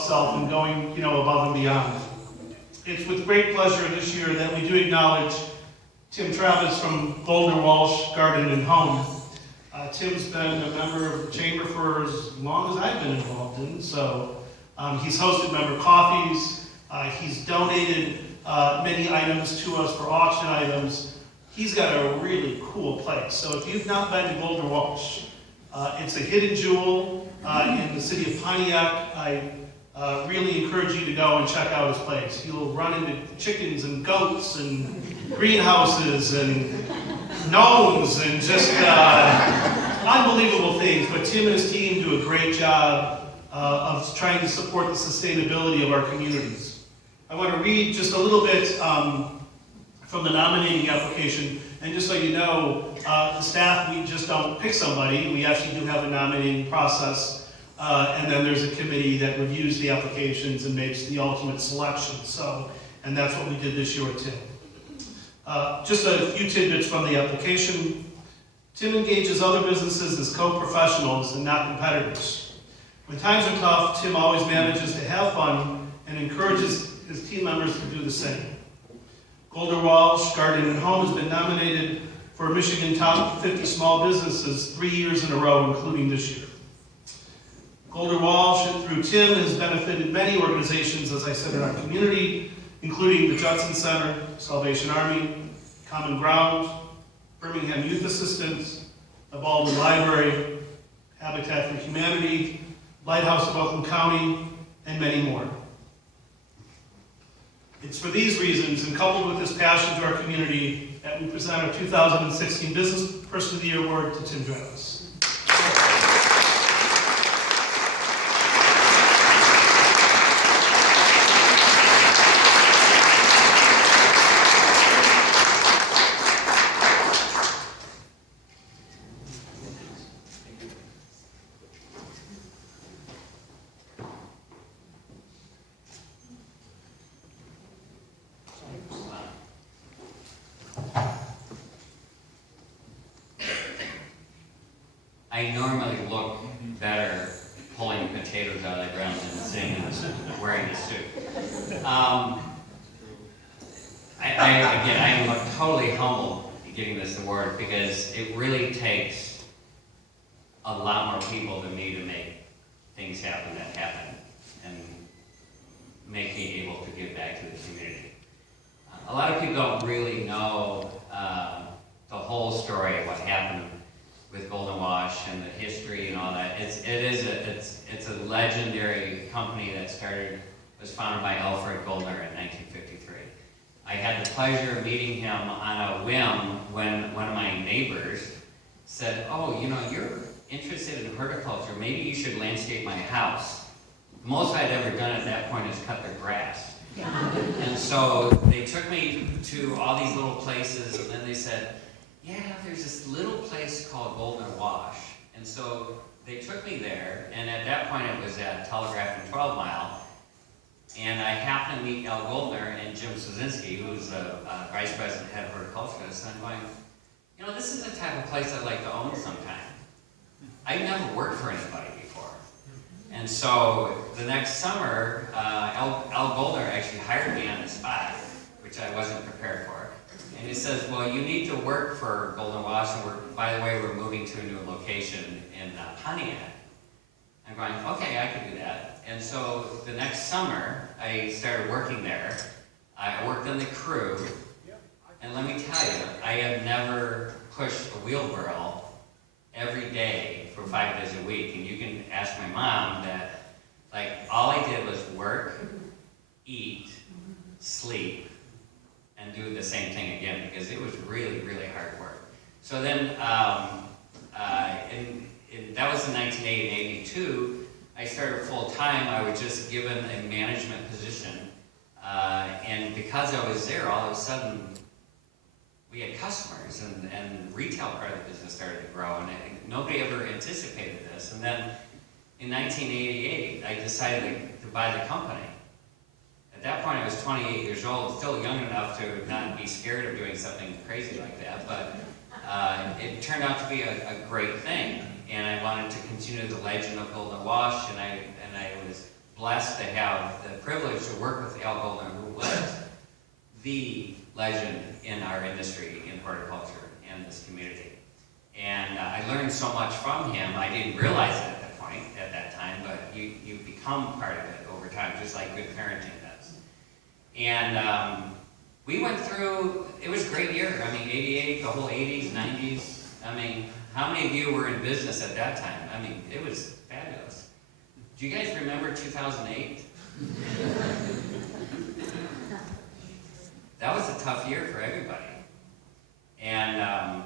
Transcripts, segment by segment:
self and going, above and beyond. It's with great pleasure this year that we do acknowledge Tim Travis from Goldner Walsh Garden and Home. Tim's been a member of the Chamber for as long as I've been involved in, so he's hosted member coffees, he's donated many items to us for auction items. He's got a really cool place. So if you've not been to Goldner Walsh, it's a hidden jewel in the city of Pontiac. I really encourage you to go and check out his place. You'll run into chickens and goats and greenhouses and gnomes and just unbelievable things. But Tim and his team do a great job of trying to support the sustainability of our communities. I want to read just a little bit from the nominating application. And just so you know, the staff, we just don't pick somebody. We actually do have a nominating process. And then there's a committee that reviews the applications and makes the ultimate selection. And that's what we did this year with Tim. Just a few tidbits from the application. Tim engages other businesses as co-professionals and not competitors. When times are tough, Tim always manages to have fun and encourages his team members to do the same. Goldner Walsh Garden and Home has been nominated for Michigan Top 50 Small Businesses 3 years in a row, including this year. Goldner Walsh, through Tim, has benefited many organizations, as I said, in our community, including the Judson Center, Salvation Army, Common Ground, Birmingham Youth Assistance, the Baldwin Library, Habitat for Humanity, Lighthouse of Oakland County, and many more. It's for these reasons, and coupled with this passion to our community, that we present our 2016 Business Person of the Year Award to Tim Travis. I normally look better pulling potatoes out of the ground than sitting and wearing a suit. I am totally humbled getting this award because it really takes a lot more people than me to make things happen that happen and make me able to give back to the community. A lot of people don't really know the whole story of what happened with Goldner Walsh and the history and all that. It's a legendary company that was founded by Alfred Goldner in 1953. I had the pleasure of meeting him on a whim when one of my neighbors said, "Oh, you're interested in horticulture, maybe you should landscape my house." The most I'd ever done at that point is cut the grass. And so they took me to all these little places, and then they said, "Yeah, there's this little place called Goldner Walsh." And so they took me there, and at that point it was at Telegraph and 12 Mile. And I happened to meet Al Goldner and Jim Sosinski, who was the vice president, head horticulturist, and I'm going, this is the type of place I'd like to own sometime. I've never worked for anybody before. And so the next summer, Al Goldner actually hired me on the spot, which I wasn't prepared for. And he says, "Well, you need to work for Goldner Walsh, and by the way, we're moving to a new location in Pontiac." I'm going, "Okay, I can do that." And so the next summer, I started working there. I worked on the crew, and let me tell you, I have never pushed a wheelbarrow every day for 5 days a week. And you can ask my mom that, all I did was work, eat, sleep, and do the same thing again, because it was really, really hard work. So then, that was in 1980 and 82. I started full-time. I was just given a management position, and because I was there, all of a sudden, we had customers, and retail part of the business started to grow, and nobody ever anticipated this. And then, in 1988, I decided to buy the company. At that point, I was 28 years old, still young enough to not be scared of doing something crazy like that, but it turned out to be a great thing, and I wanted to continue the legend of Goldner Walsh, and I was blessed to have the privilege to work with Al Goldner, who was the legend in our industry in horticulture and this community. And I learned so much from him. I didn't realize it at that time, but you become part of it over time, just like good parenting does. And we went through, it was a great year. I mean, 88, the whole 80s, 90s. I mean, how many of you were in business at that time? I mean, it was fabulous. Do you guys remember 2008? That was a tough year for everybody. And,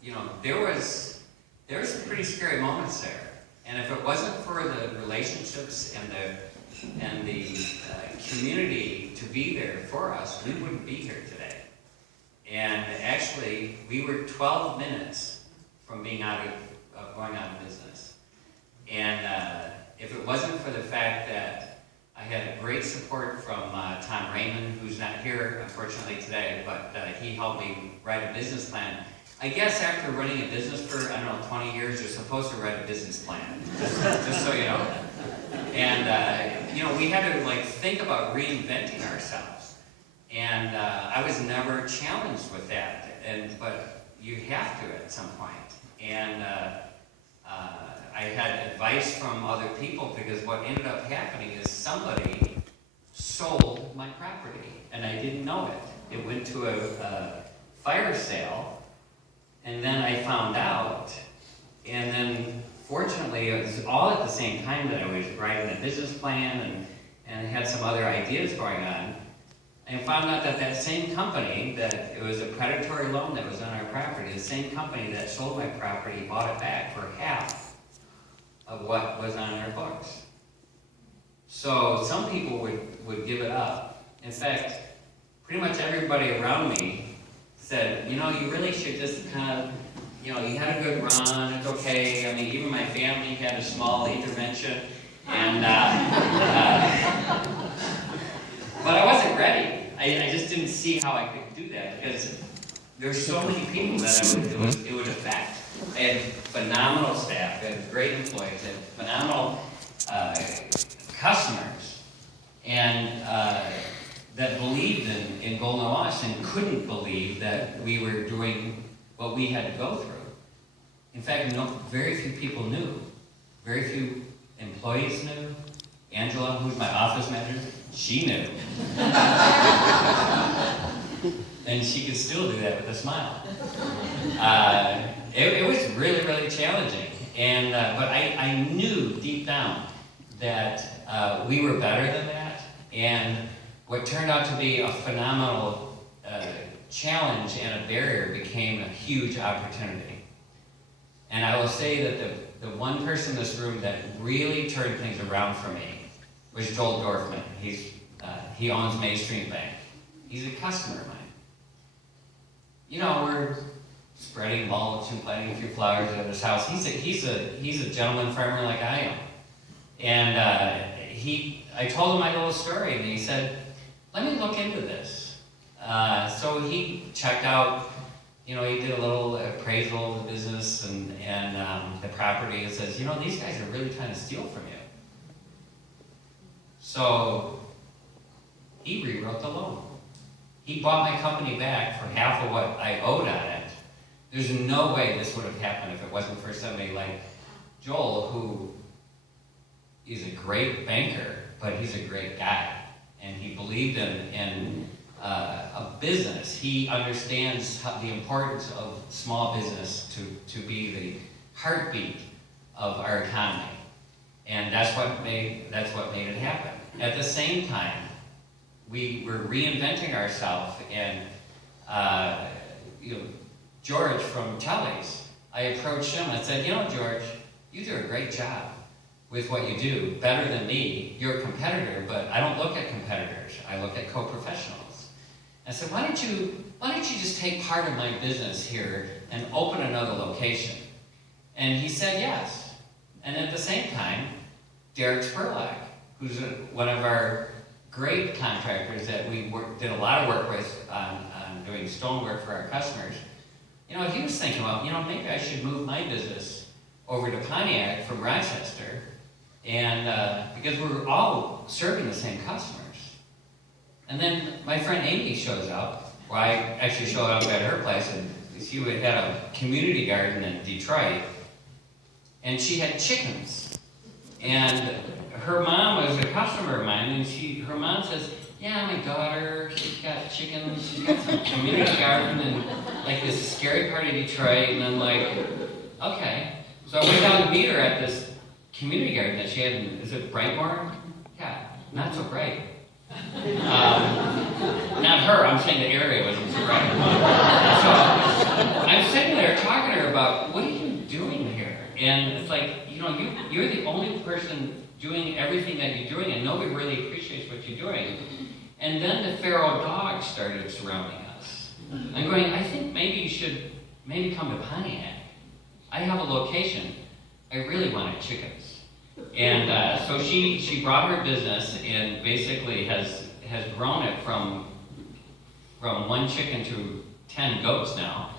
you know, there were some pretty scary moments there. And if it wasn't for the relationships and the community to be there for us, we wouldn't be here today. And actually, we were 12 minutes from being going out of business. And if it wasn't for the fact that I had a great support from Tom Raymond, who's not here, unfortunately, today, but he helped me write a business plan. I guess after running a business for, I don't know, 20 years, you're supposed to write a business plan, just so you know. And, you know, we had to, like, think about reinventing ourselves. And I was never challenged with that, but you have to at some point. And I had advice from other people, because what ended up happening is somebody sold my property, and I didn't know it. It went to a fire sale. And then I found out, and then fortunately it was all at the same time that I was writing a business plan and I had some other ideas going on. And found out that that same company, that it was a predatory loan that was on our property, the same company that sold my property bought it back for half of what was on our books. So some people would give it up. In fact, pretty much everybody around me said, you know, you really should just kind of, you know, you had a good run, it's okay. I mean, even my family had a small intervention, and but I wasn't ready. I just didn't see how I could do that, because there's so many people that it would affect. I had phenomenal staff, I had great employees, I had phenomenal customers, and that believed in Goldner Walsh and couldn't believe that we were doing what we had to go through. In fact, very few people knew. Very few employees knew. Angela, who's my office manager, she knew. And she could still do that with a smile. It was really, really challenging. And but I knew deep down that we were better than that. And what turned out to be a phenomenal challenge and a barrier became a huge opportunity. And I will say that the one person in this room that really turned things around for me was Joel Dorfman. He owns Main Street Bank. He's a customer of mine. You know, we're spreading mulch and planting a few flowers at his house. He's a gentleman farmer like I am. And I told him my little story, and he said, let me look into this. So he checked out, you know, he did a little appraisal of the business and the property, and says, you know, these guys are really trying to steal from you. So he rewrote the loan. He bought my company back for half of what I owed on it. There's no way this would have happened if it wasn't for somebody like Joel, who is a great banker, but he's a great guy. And he believed in a business. He understands the importance of small business to be the heartbeat of our economy. And that's what made it happen. At the same time, we were reinventing ourselves, and you know, George from Kelly's, I approached him and said, you know, George, you do a great job with what you do, better than me. You're a competitor, but I don't look at competitors. I look at co-professionals. I said, why don't you just take part of my business here and open another location? And he said yes. And at the same time, Derek Spurlock, who's one of our great contractors that we did a lot of work with on doing stonework for our customers, you know, he was thinking, well, you know, maybe I should move my business over to Pontiac from Rochester And because we're all serving the same customers. And then my friend Amy shows up, or I actually showed up at her place, and she had a community garden in Detroit, and she had chickens. And her mom was a customer of mine, and her mom says, yeah, my daughter, she's got chickens, she's got some community garden in like this scary part of Detroit. And I'm like, okay. So I went down to meet her at this community garden that she had in, is it Brightmore? Yeah, not so bright. Not her, I'm saying the area wasn't so bright. So I'm sitting there talking to her about, what are you doing here? And it's like, you're the only person doing everything that you're doing, and nobody really appreciates what you're doing. And then the feral dogs started surrounding us. I'm going, I think maybe you should come to Pontiac. I have a location. I really wanted chickens. And so she brought her business and basically has grown it from 1 chicken to 10 goats now.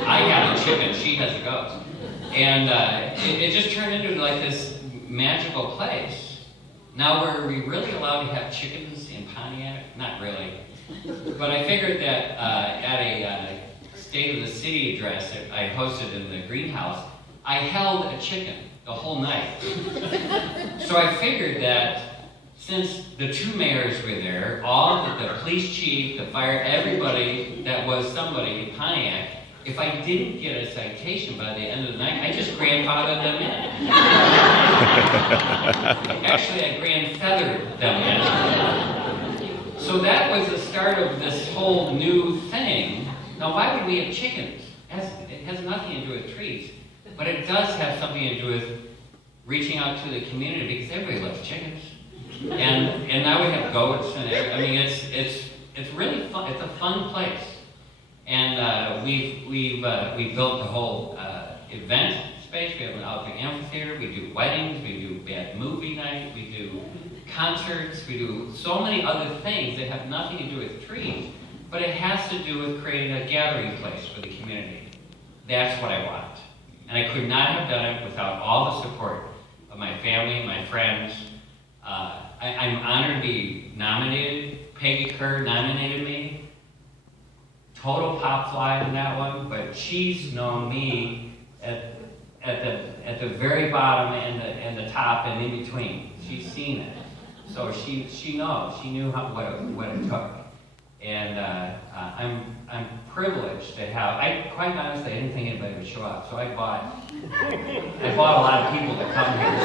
I have a chicken, she has a goat. And it just turned into like this magical place. Now, were we really allowed to have chickens in Pontiac? Not really. But I figured that at a State of the City address that I hosted in the greenhouse, I held a chicken the whole night. So I figured that since the 2 mayors were there, all the police chief, the fire, everybody that was somebody in Pontiac, if I didn't get a citation by the end of the night, I just grandfathered them in. Actually, I grandfeathered them in. So that was the start of this whole new thing. Now, why would we have chickens? It has nothing to do with trees. But it does have something to do with reaching out to the community, because everybody loves chickens. And now we have goats, and I mean, it's really fun. It's a fun place. And we've built the whole event space. We have an outdoor amphitheater. We do weddings. We do bad movie night. We do concerts. We do so many other things that have nothing to do with trees, but it has to do with creating a gathering place for the community. That's what I want. And I could not have done it without all the support of my family, my friends. I'm honored to be nominated. Peggy Kerr nominated me. Total pop fly on that one, but she's known me at the very bottom and the top and in between. She's seen it, so she knows. She knew what it took, and I'm privileged to have. Quite honestly, I didn't think anybody would show up, so I bought a lot of people to come here.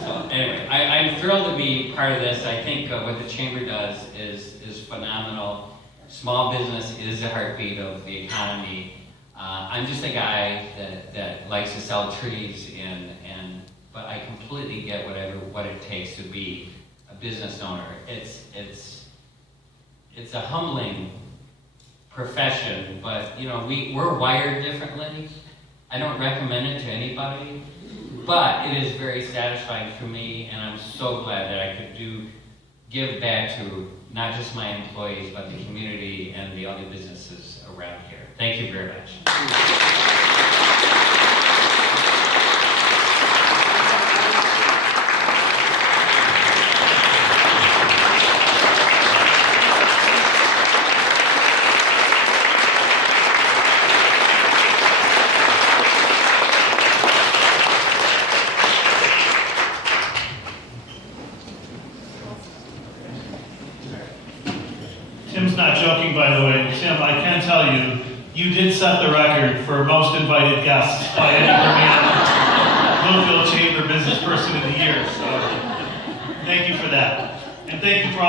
So anyway, I'm thrilled to be part of this. I think what the Chamber does is phenomenal. Small business is the heartbeat of the economy. I'm just a guy that likes to sell trees, but I completely get what it takes to be a business owner. It's a humbling profession, but we're wired differently. I don't recommend it to anybody, but it is very satisfying for me, and I'm so glad that I could give back to not just my employees, but the community and the other businesses around here. Thank you very much. Tim's not joking, by the way. Tim, I can tell you, you did set the record for most invited guests by any Birmingham Bloomfield Chamber Business Person of the Year. So thank you for that. And thank you for all